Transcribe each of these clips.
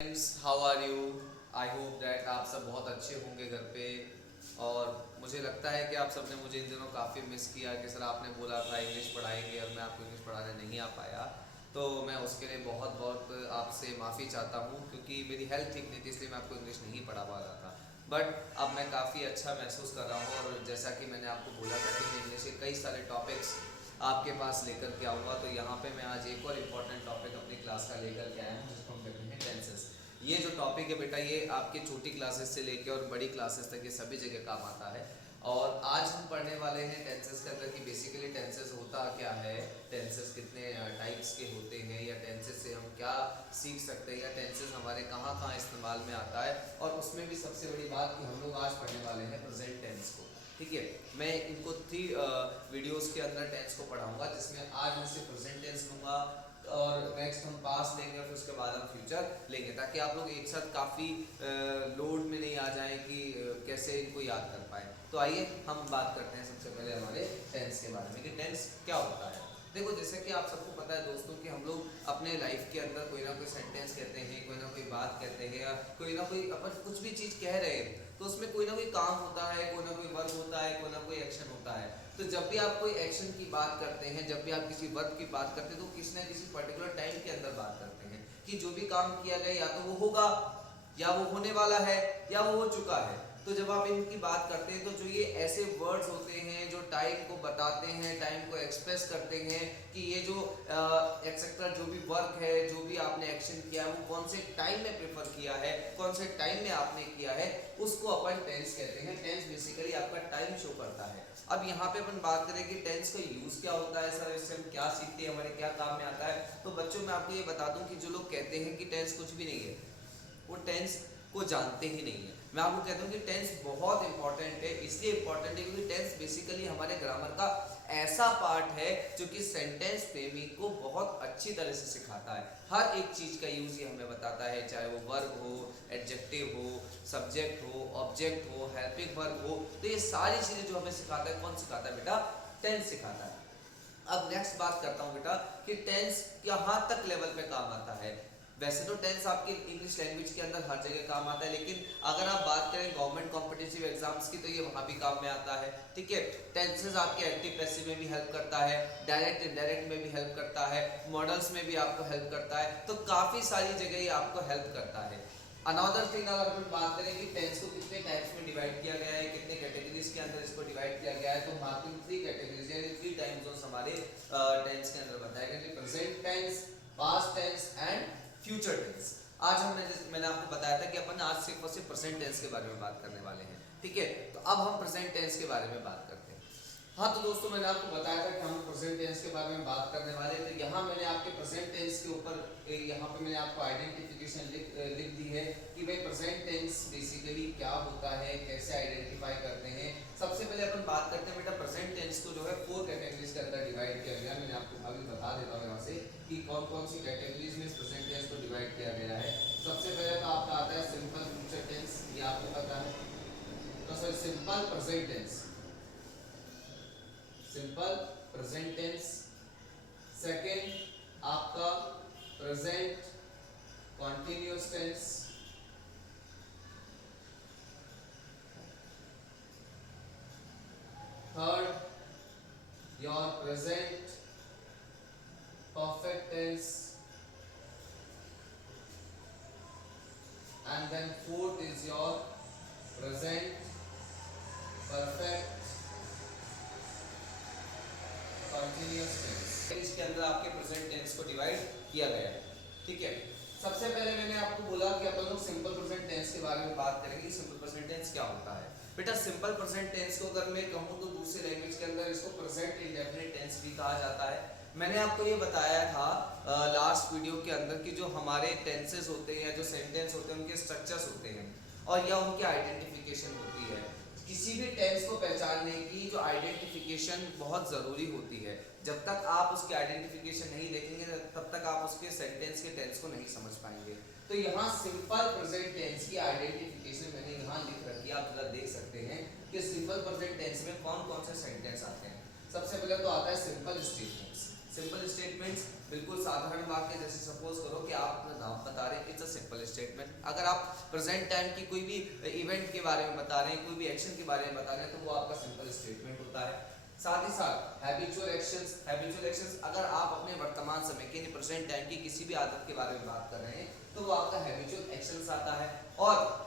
Friends, how are you? I hope that आप सब बहुत अच्छे होंगे घर पे। और मुझे लगता है कि आप सबने मुझे इन दिनों काफ़ी मिस किया कि सर आपने बोला था इंग्लिश पढ़ाएंगे और मैं आपको इंग्लिश पढ़ाने नहीं आ पाया। तो मैं उसके लिए बहुत बहुत आपसे माफ़ी चाहता हूँ क्योंकि मेरी हेल्थ ठीक नहीं थी, इसलिए मैं आपको इंग्लिश नहीं पढ़ा पा रहा था। बट अब मैं काफ़ी अच्छा महसूस कर रहा हूँ और जैसा कि मैंने आपको बोला था कि मैं इंग्लिश के कई सारे टॉपिक्स आपके पास लेकर के आऊँगा, तो यहाँ पे मैं आज एक और इम्पॉर्टेंट टॉपिक अपनी क्लास का लेकर के आया हूँ जिसको हम कहते हैं टेंसेस। ये जो टॉपिक है बेटा, ये आपके छोटी क्लासेस से लेके और बड़ी क्लासेस तक ये सभी जगह काम आता है। और आज हम पढ़ने वाले हैं टेंसेस के अंदर कि बेसिकली टेंसेस होता क्या है, टेंसेस कितने टाइप्स के होते हैं, या टेंसेस से हम क्या सीख सकते हैं, या टेंसेस हमारे कहाँ कहाँ इस्तेमाल में आता है। और उसमें भी सबसे बड़ी बात कि हम लोग आज पढ़ने वाले हैं प्रेजेंट टेंस को। ठीक है, मैं इनको 3 वीडियोस के अंदर टेंस को पढ़ाऊंगा, जिसमें आज मैं सिर्फ प्रेजेंट टेंस लूंगा और नेक्स्ट हम पास लेंगे और फिर उसके बाद हम फ्यूचर लेंगे, ताकि आप लोग एक साथ काफ़ी लोड में नहीं आ जाएं कि कैसे इनको याद कर पाए। तो आइए हम बात करते हैं सबसे पहले हमारे टेंस के बारे में कि टेंस क्या होता है। देखो, जैसे कि आप सबको पता है दोस्तों कि हम लोग अपने लाइफ के अंदर कोई ना कोई सेंटेंस कहते हैं, कोई ना कोई बात कहते हैं, या कोई ना कोई अपन कुछ भी चीज़ कह रहे हैं तो उसमें कोई ना कोई काम होता है, कोई ना कोई वर्ब होता है, कोई ना कोई एक्शन होता है। तो जब भी आप कोई एक्शन की बात करते हैं, जब भी आप किसी वर्ब की बात करते हैं, तो किसी ना किसी पर्टिकुलर टाइम के अंदर बात करते हैं कि जो भी काम किया गया या तो वो होगा, या वो होने वाला है, या वो हो चुका है। तो जब आप इनकी बात करते हैं तो जो ये ऐसे वर्ड्स होते हैं जो टाइम को बताते हैं, टाइम को एक्सप्रेस करते हैं कि ये जो एक्सेट्रा जो भी वर्क है, जो भी आपने एक्शन किया है, वो कौन से टाइम में प्रेफर किया है, कौन से टाइम में आपने किया है, उसको अपन टेंस कहते हैं। टेंस बेसिकली आपका टाइम शो करता है। अब यहाँ पे अपन बात करें कि टेंस का यूज क्या होता है, सर इससे हम क्या सीखते हैं, हमारे क्या काम में आता है। तो बच्चों, मैं आपको ये बता दूं कि जो लोग कहते हैं कि टेंस कुछ भी नहीं है, वो टेंस को जानते ही नहीं है। मैं आपको कहता हूँ कि टेंस बहुत इंपॉर्टेंट है। इसलिए इंपॉर्टेंट है क्योंकि टेंस बेसिकली हमारे ग्रामर का ऐसा पार्ट है जो कि सेंटेंस फ्रेमिंग को बहुत अच्छी तरह से सिखाता है। हर एक चीज़ का यूज़ ये हमें बताता है, चाहे वो वर्ब हो, एडजेक्टिव हो, सब्जेक्ट हो, ऑब्जेक्ट हो, हेल्पिंग वर्ब हो। तो ये सारी चीज़ें जो हमें सिखाता है, कौन सिखाता है बेटा? टेंस सिखाता है। अब नेक्स्ट बात करता हूँ बेटा कि टेंस कहाँ तक लेवल पे काम आता है। वैसे तो टेंस आपके इंग्लिश लैंग्वेज के अंदर हर जगह काम आता है, लेकिन अगर आप बात करें गवर्नमेंट कॉम्पिटिटिव एग्जाम्स की तो ये वहाँ भी काम में आता है। ठीक है, टेंसेस आपके एक्टिव पैसिव में भी हेल्प करता है, डायरेक्ट इनडायरेक्ट में भी हेल्प करता है, मॉडल्स में भी आपको हेल्प करता है। तो काफ़ी सारी जगह ये आपको हेल्प करता है। अनदर थिंग, अगर अपन बात करें कि टेंस को कितने टाइप्स में डिवाइड किया गया है, कितने कैटेगरीज के अंदर इसको डिवाइड किया गया है, तो मार्किंग 3 कैटेगरीज यानी 3 टाइम जोन्स हमारे टेंस के अंदर बताया गया कि present tense, past tense and future tense. आज मैंने आपको बताया था कि अपन आज सिर्फ और सिर्फ प्रेजेंट टेंस के बारे में बात करने वाले हैं। ठीक है, तो अब हम प्रेजेंट टेंस के बारे में बात करते हैं। हाँ, तो दोस्तों मैंने आपको बताया था कि हम प्रेजेंट टेंस के बारे में बात करने वाले हैं। तो यहाँ मैंने आपके प्रेजेंट टेंस के ऊपर यहाँ पे मैंने आपको आइडेंटिफिकेशन लिख दी है कि भाई प्रेजेंट टेंस बेसिकली क्या होता है, कैसे आइडेंटिफाई करते हैं। सबसे पहले अपन बात करते हैं बेटा, प्रेजेंट टेंस को जो है 4 कैटेगरीज के अंदर डिवाइड किया गया। मैंने आपको अभी बता देता हूँ यहाँ से कि कौन कौन सी कैटेगरीज में प्रेजेंट टेंस को डिवाइड किया गया है। सबसे पहले तो आपका आता है सिंपल फ्यूचर टेंस, ये आपको पता है। तो sir simple present tense, simple present tense. Second आपका present continuous tense. Third your present perfect tense. And then fourth is your present perfect continuous tense. इसके अंदर आपके प्रेजेंट टेंस को डिवाइड किया गया है। ठीक है, सबसे पहले मैंने आपको बोला कि अपन लोग सिंपल प्रेजेंट टेंस के बारे में बात करेंगे। सिंपल प्रेजेंट टेंस क्या होता है बेटा? सिंपल प्रेजेंट टेंस को अगर मैं कहूँ तो दूसरे लैंग्वेज के अंदर इसको प्रेजेंट इंडेफिनिट टेंस भी कहा जाता है। मैंने आपको ये बताया था लास्ट वीडियो के अंदर कि जो हमारे टेंसेस होते हैं या जो सेंटेंस होते हैं उनके स्ट्रक्चर्स होते हैं और या उनकी आइडेंटिफिकेशन होती है। किसी भी टेंस को पहचानने की जो आइडेंटिफिकेशन बहुत ज़रूरी होती है। जब तक आप उसकी आइडेंटिफिकेशन नहीं देखेंगे तब तक आप उसके सेंटेंस के टेंस को नहीं समझ पाएंगे। तो यहाँ सिंपल प्रेजेंट टेंस की आइडेंटिफिकेशन मैंने यहाँ लिख रखी है, आप जरा देख सकते हैं कि सिंपल प्रेजेंट टेंस में कौन कौन से सेंटेंस आते हैं। सबसे पहले तो आता है सिंपल स्टेटमेंट्स। सिंपल स्टेटमेंट्स बिल्कुल साधारण वाक्य, जैसे सपोज करो कि आप अपना नाम बता रहे हैं, इट्स अ सिंपल स्टेटमेंट। अगर आप प्रेजेंट टाइम की कोई भी इवेंट के बारे में बता रहे हैं, कोई भी एक्शन के बारे में बता रहे हैं, तो वो आपका सिंपल स्टेटमेंट होता है। साथ ही साथ हैबिचुअल एक्शंस अगर आप अपने वर्तमान समय के प्रेजेंट टाइम की किसी भी आदत के बारे में बात कर रहे हैं तो वो आपका हैबिचुअल एक्शंस आता है। और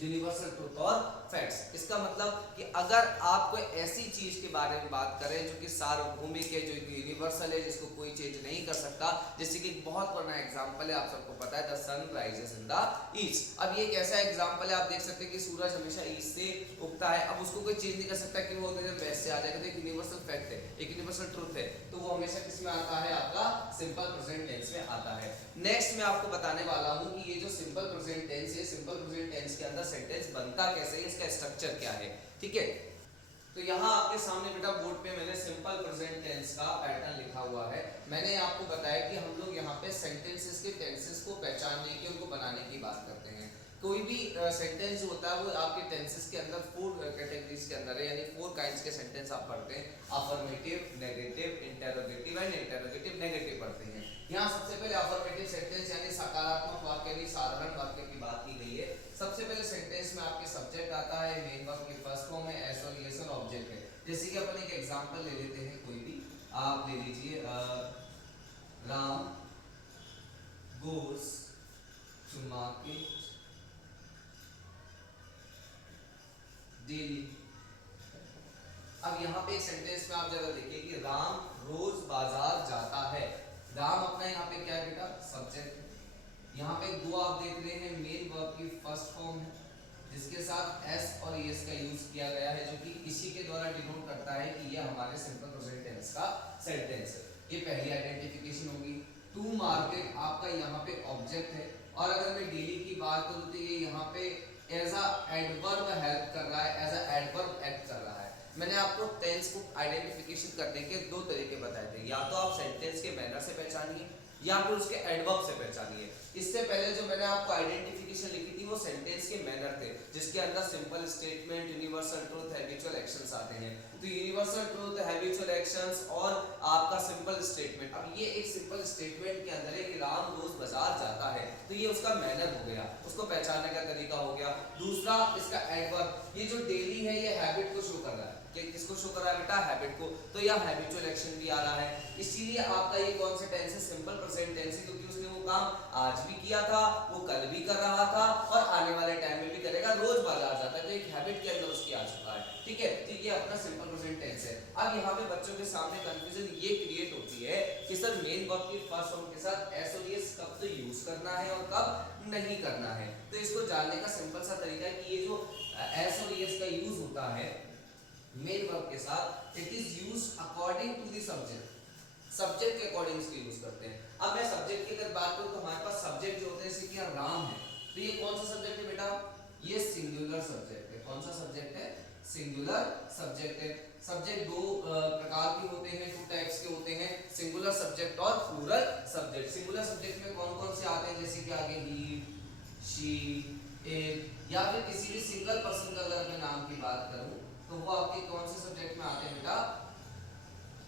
यूनिवर्सल ट्रूथ और फैक्ट्स, इसका मतलब कि अगर आप कोई ऐसी चीज के बारे में बात करें जो कि सार्वभौमिक है, जो यूनिवर्सल है, जिसको कोई चेंज नहीं कर सकता, जैसे कि बहुत पुराना एग्जांपल है, आप सबको पता है, the sun rises in the east. अब ये एक ऐसा एग्जांपल है, आप देख सकते हैं कि सूरज हमेशा ईस्ट से उगता है। अब उसको कोई चेंज नहीं कर सकता कि वो वेस्ट से आ जाएगा, तो एक यूनिवर्सल फैक्ट है, एक यूनिवर्सल ट्रूथ है, तो वो हमेशा किस में आता है, आपका सिंपल प्रेजेंट टेंस में आता है। नेक्स्ट मैं आपको बताने वाला हूं कि ये जो सिंपल प्रेजेंट टेंस है, सिंपल प्रेजेंट टेंस के अंदर सेंटेंस बनता कैसे है, इसका स्ट्रक्चर क्या है, ठीक है। तो यहाँ आपके सामने बेटा बोर्ड पे मैंने सिंपल प्रेजेंट टेंस का पैटर्न लिखा हुआ है। मैंने आपको बताया कि हम लोग यहाँ पे सेंटेंसेस के टेंसेस को पहचानने की, उनको बनाने की बात करते हैं। कोई भी सेंटेंस होता है वो आपके टेंसेस के अंदर 4 कैटेगरीज के अंदर है, यानी 4 काइंड्स के सेंटेंस आप पढ़ते हैं। Affirmative, negative, interrogative and interrogative negative पढ़ते हैं। यहाँ सबसे पहले अफर्मेटिव सेंटेंस यानी सकारात्मक वाक्य यानी साधारण वाक्य की बात की गई है। सबसे पहले सेंटेंस में आपके सब्जेक्ट आता है, मेन वर्ब की फर्स्ट फॉर्म है, एस और एस और ऑब्जेक्ट है। जैसे कि अपन एक एग्जांपल ले लेते हैं, कोई भी आप ले लीजिए, Ram goes to market daily. अब यहाँ पे एक सेंटेंस में आप जरा देखिए कि राम रोज बाजार जाता है। राम अपना यहाँ पे क्या है बेटा, सब्जेक्ट है। यहाँ पे दो आप देख रहे हैं, मेन वर्ब की फर्स्ट फॉर्म है जिसके साथ एस और एस का यूज किया गया है, जो कि इसी के द्वारा डिनोट करता है कि ये हमारे सिंपल प्रेजेंट टेंस का सेंटेंस है। ये पहली आइडेंटिफिकेशन होगी। टू मार्केट आपका यहाँ पे ऑब्जेक्ट है, और अगर मैं डेली की बात करूँ तो ये यहाँ पे एज अ एडवर्ब हेल्प कर रहा है, एज अ एडवर्ब एक्ट कर रहा है। मैंने आपको टेंस को आइडेंटिफिकेशन करने के 2 तरीके बताए थे, या तो आप सेंटेंस के मैनर से पहचानिए या फिर उसके एडवर्ब से पहचानिए। इससे पहले जो मैंने आपको आइडेंटिफिकेशन लिखी थी वो सेंटेंस के मैनर थे, जिसके अंदर simple statement, universal truth, habitual actions आते हैं। तो यूनिवर्सल ट्रूथ, हैबिचुअल एक्शंस और आपका सिंपल स्टेटमेंट। अब ये एक सिंपल स्टेटमेंट के अंदर है कि राम रोज बाजार जाता है, तो ये उसका मैनर हो गया, उसको पहचानने का तरीका हो गया। दूसरा इसका एडवर्ब, ये जो डेली है ये हैबिट को शो कर रहा है। कि किसको शो कर रहा है बेटा, हैबिट को। तो यह हैबिचुअल एक्शन भी आ रहा है, इसीलिए आपका ये कौन सा टेंस है, सिंपल प्रेजेंट टेंस है, क्योंकि उसने वो काम आज भी किया था, वो कल भी कर रहा था और आने वाले टाइम में भी करेगा, रोज बाजार जाता है, तो एक हैबिट के अंदर उसकी आ चुका है, ठीक है। तो ये अपना सिंपल प्रेजेंट टेंस है। अब यहाँ पे बच्चों के सामने कंफ्यूजन ये क्रिएट होती है कि सर मेन वर्ब की फर्स्ट फॉर्म के साथ एस और एस कब तो यूज करना है और कब नहीं करना है। तो इसको जानने का सिंपल सा तरीका है कि ये जो एस और एस का यूज होता है मेन वर्ब के साथ, it is used according to the subject, subject के अकॉर्डिंग इसको यूज करते हैं। अब मैं सब्जेक्ट की अगर बात करूं तो हमारे पास सब्जेक्ट जो होते हैं, जैसे कि राम है, तो ये कौन सा सब्जेक्ट है बेटा, ये सिंगुलर सब्जेक्ट है। कौन सा सब्जेक्ट है, सिंगुलर सब्जेक्ट है। सब्जेक्ट 2 प्रकार के होते हैं, 2 टाइप्स के होते हैं, सिंगुलर सब्जेक्ट और प्लूरल सब्जेक्ट। सिंगुलर सब्जेक्ट में कौन कौन से आते हैं, जैसे कि आगे ही, शी, इट, या फिर किसी भी सिंगल पर्सन का अगर मैं नाम की बात करूं तो वो आपके कौन से सब्जेक्ट में आते हैं बेटा,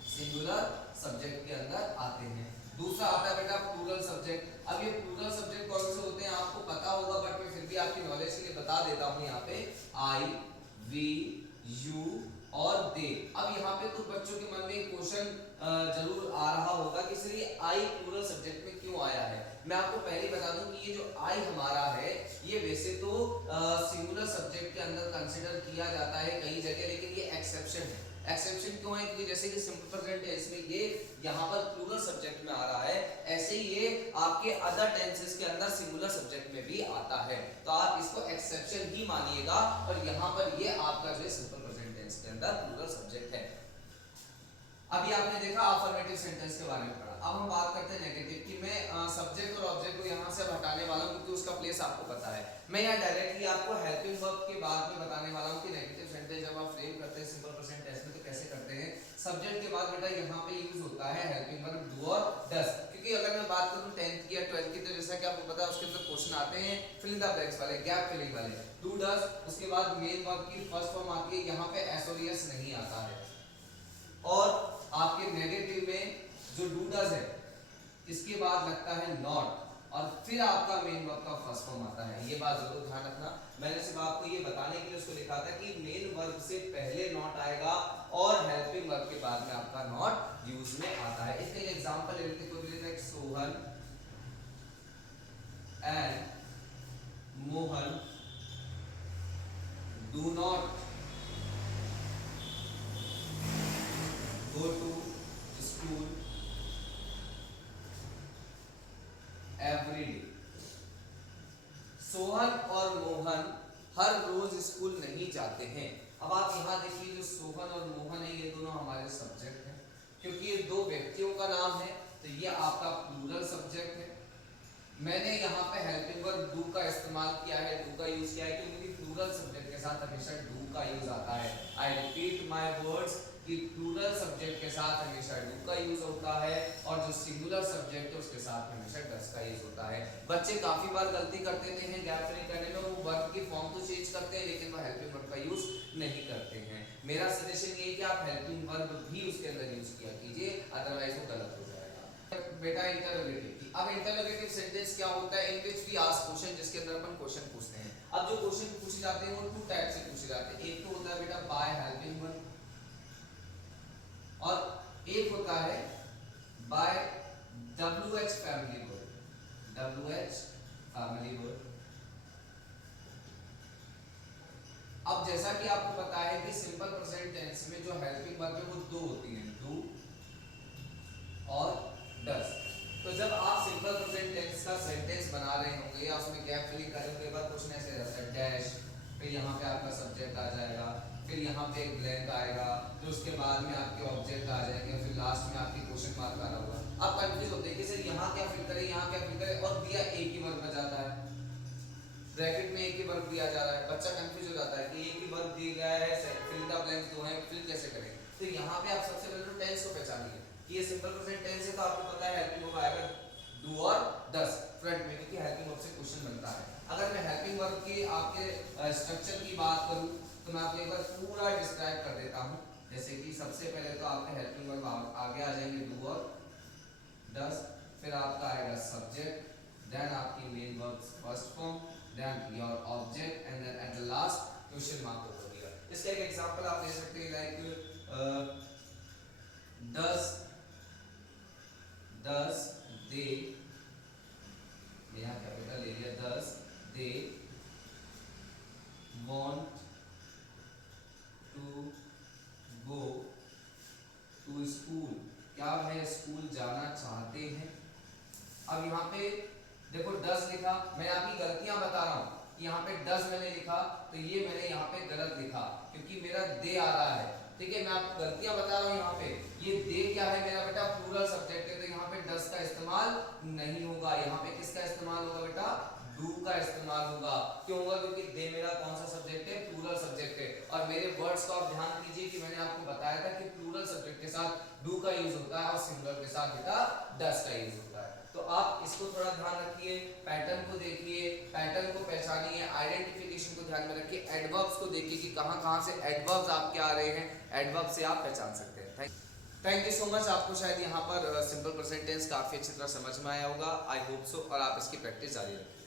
सिंगुलर सब्जेक्ट के अंदर आते हैं। दूसरा आता है बेटा प्लूरल सब्जेक्ट। अब ये प्लूरल सब्जेक्ट कौन से होते हैं आपको पता होगा, बट मैं फिर भी आपकी नॉलेज के लिए बता देता हूं। यहाँ पे आई, वी, यू और दे। अब यहाँ पे कुछ बच्चों के मन में एक क्वेश्चन जरूर आ रहा होगा कि सर ये आई प्लूरल सब्जेक्ट में क्यों आया है। मैं आपको पहले बता दूं कि ये जो आई हमारा है ये वैसे तो सिंगुलर सब्जेक्ट के अंदर कंसीडर किया जाता है कई जगह, लेकिन ये एक्सेप्शन है। एक्सेप्शन क्यों है, क्योंकि जैसे कि सिंपल प्रेजेंट टेंस में ये यहाँ पर प्लूरल सब्जेक्ट में आ रहा है, ऐसे ही ये आपके अदर टेंसेस के अंदर सिंगुलर सब्जेक्ट में भी आता है, तो आप इसको एक्सेप्शन ही मानिएगा। और यहाँ पर ये आपका जो है सिंपल प्रेजेंट टेंस के अंदर प्लूरल सब्जेक्ट है। अभी आपने देखा अफर्मेटिव सेंटेंस के बारे में पढ़ा। अब हम बात करते हैं नेगेटिव की। मैं सब्जेक्ट और ऑब्जेक्ट को यहाँ से हटाने वाला हूँ क्योंकि उसका प्लेस आपको पता है। मैं यहाँ डायरेक्टली आपको हेल्पिंग वर्ब के बाद में बताने वाला हूँ कि नेगेटिव सेंटेंस जब आप फ्रेम करते हैं सिंपल प्रेजेंट टेंस में तो कैसे करते हैं। सब्जेक्ट के बाद बेटा यहाँ पे यूज होता है हेल्पिंग वर्ब डू और डज, क्योंकि अगर मैं बात करूँ 10th की या 12th की तो जैसा कि आपको पता है उसके अंदर क्वेश्चन आते हैं फिल इन द ब्लैंक्स वाले, गैप फिलिंग वाले। डू डज, उसके बाद मेन वर्ब की फर्स्ट फॉर्म आती है, यहाँ पे एस और एस नहीं आता है। और आपके नेगेटिव में जो डू डज है इसके बाद लगता है नॉट और फिर आपका मेन वर्ब का फर्स्ट फॉर्म आता है। ये बात जरूर ध्यान रखना। मैंने सिर्फ आपको ये बताने के लिए उसको लिखा था कि मेन वर्ब से पहले नॉट आएगा और हेल्पिंग वर्ब के बाद में आपका नॉट यूज में आता है। इसके लिए एग्जांपल ले लेते हैं। कोई भी like Sohan and Mohan do not go to school every day. Sohan और मोहन हर रोज स्कूल नहीं जाते हैं। अब आप यहाँ देखिए जो सोहन और मोहन है ये दोनों हमारे सब्जेक्ट हैं, क्योंकि ये दो व्यक्तियों का नाम है तो ये आपका प्लूरल सब्जेक्ट है। मैंने यहाँ पे हेल्पिंग वर्ब डू का इस्तेमाल किया है, डू का यूज किया है क्योंकि प्लूरल सब्जेक्ट के साथ हमेशा डू का यूज आता है। आई रिपीट माय वर्ड्स कि प्लूरल सब्जेक्ट के साथ हमेशा डू का यूज होता है और जो सिंगुलर सब्जेक्ट है उसके साथ हमेशा डज का यूज होता है। बच्चे काफी बार गलती करते हैं गैप फिलिंग करने में, वो वर्ब की फॉर्म तो चेंज करते हैं लेकिन वो हेल्पिंग वर्ब का यूज नहीं करते हैं। मेरा सजेशन ये है कि आप हेल्पिंग वर्ब भी उसके अंदर यूज किया कीजिए, अदरवाइज वो गलत हो जाएगा। बेटा इंटरोगेटिव, अब इंटरोगेटिव सेंटेंस क्या होता है? इन विच वी आस्क क्वेश्चन, जिसके अंदर अपन क्वेश्चन पूछते हैं। अब जो क्वेश्चन पूछे जाते हैं वो टू टाइप से पूछे जाते हैं। एक तो होता है बेटा बाय हेल्पिंग वर्ब और एक होता है by WH family verb, WH family verb. अब जैसा कि आपको पता है कि सिंपल प्रेजेंट टेंस में जो हेल्पिंग वर्ब है वो दो होती हैं, डू और डज। तो जब आप सिंपल प्रेजेंट टेंस का सेंटेंस बना रहे होंगे या उसमें गैप फिलिंग कर रहे होंगे, एक बार क्वेश्चन ऐसे रहता है डैश, फिर यहाँ पे आपका सब्जेक्ट आ जाएगा, फिर यहाँ पे एक ब्लैंक आएगा, फिर उसके बाद में आपके ऑब्जेक्ट आ जाएंगे, फिर लास्ट में आपकी क्वेश्चन मार्क आ रहा होगा। आप कंफ्यूज होते हैं कि सर यहाँ क्या फिल करें, यहाँ क्या फिल करें, और दिया एक ही वर्ब में जाता है, ब्रैकेट में एक ही वर्ब दिया जा रहा है। बच्चा कंफ्यूज हो जाता है कि एक ही वर्ब दिया गया है, फिल द ब्लैंक्स दो हैं, फिल कैसे करें? तो यहाँ पे आप सबसे पहले तो टेंस को पहचानिए कि ये सिंपल प्रेजेंट टेंस है, तो आपको पता है हेल्पिंग वर्ब आएगा डू और डज फ्रंट में, क्योंकि हेल्पिंग वर्ब से क्वेश्चन बनता है। अगर मैं हेल्पिंग वर्ब के आपके स्ट्रक्चर की बात करूं तो मैं आपको एक बार पूरा डिस्क्राइब कर देता हूं। जैसे कि सबसे पहले तो आपके हेल्पिंग वर्ब आगे आ जाएंगे डू और डज, फिर आपका आएगा सब्जेक्ट, देन आपकी main verb first form, then your object and then at the last question mark over here. इसका एक एग्जांपल आप ले सकते हैं लाइक does they, यहाँ कैपिटल ले लिया, does they want to go to school, क्या वह स्कूल जाना चाहते हैं? अब यहाँ पे देखो डज लिखा, मैं आपकी गलतियां बता रहा हूँ कि यहाँ पे डज मैंने लिखा तो ये मैंने यहाँ पे गलत लिखा क्योंकि मेरा दे आ रहा है, ठीक है। मैं आपको गलतियां बता रहा हूँ। यहाँ पे ये दे क्या है मेरा बेटा? प्लूरल सब्जेक्ट है, तो यहाँ पे डज का इस्तेमाल नहीं होगा। यहाँ पे किसका इस्तेमाल होगा बेटा? डू का इस्तेमाल होगा। क्यों होगा? क्योंकि दे मेरा कौन सा सब्जेक्ट है? प्लूरल सब्जेक्ट है। और मेरे वर्ड्स को आप ध्यान कीजिए कि मैंने आपको बताया था कि प्लूरल सब्जेक्ट के साथ डू का यूज होता है और सिंगुलर के साथ बेटा डज का यूज होता है। तो आप इसको थोड़ा ध्यान रखिए, पैटर्न को देखिए, पैटर्न को पहचानिए, आइडेंटिफिकेशन को ध्यान में रखिए, एडवर्ब्स को देखिए कि कहाँ से एडवर्ब्स आपके आ रहे हैं, एडवर्ब से आप पहचान सकते हैं। Thank you so much. आपको शायद यहाँ पर सिंपल प्रेजेंट टेंस काफी अच्छी तरह समझ में आया होगा, आई होप सो, और आप इसकी प्रैक्टिस जारी रखें।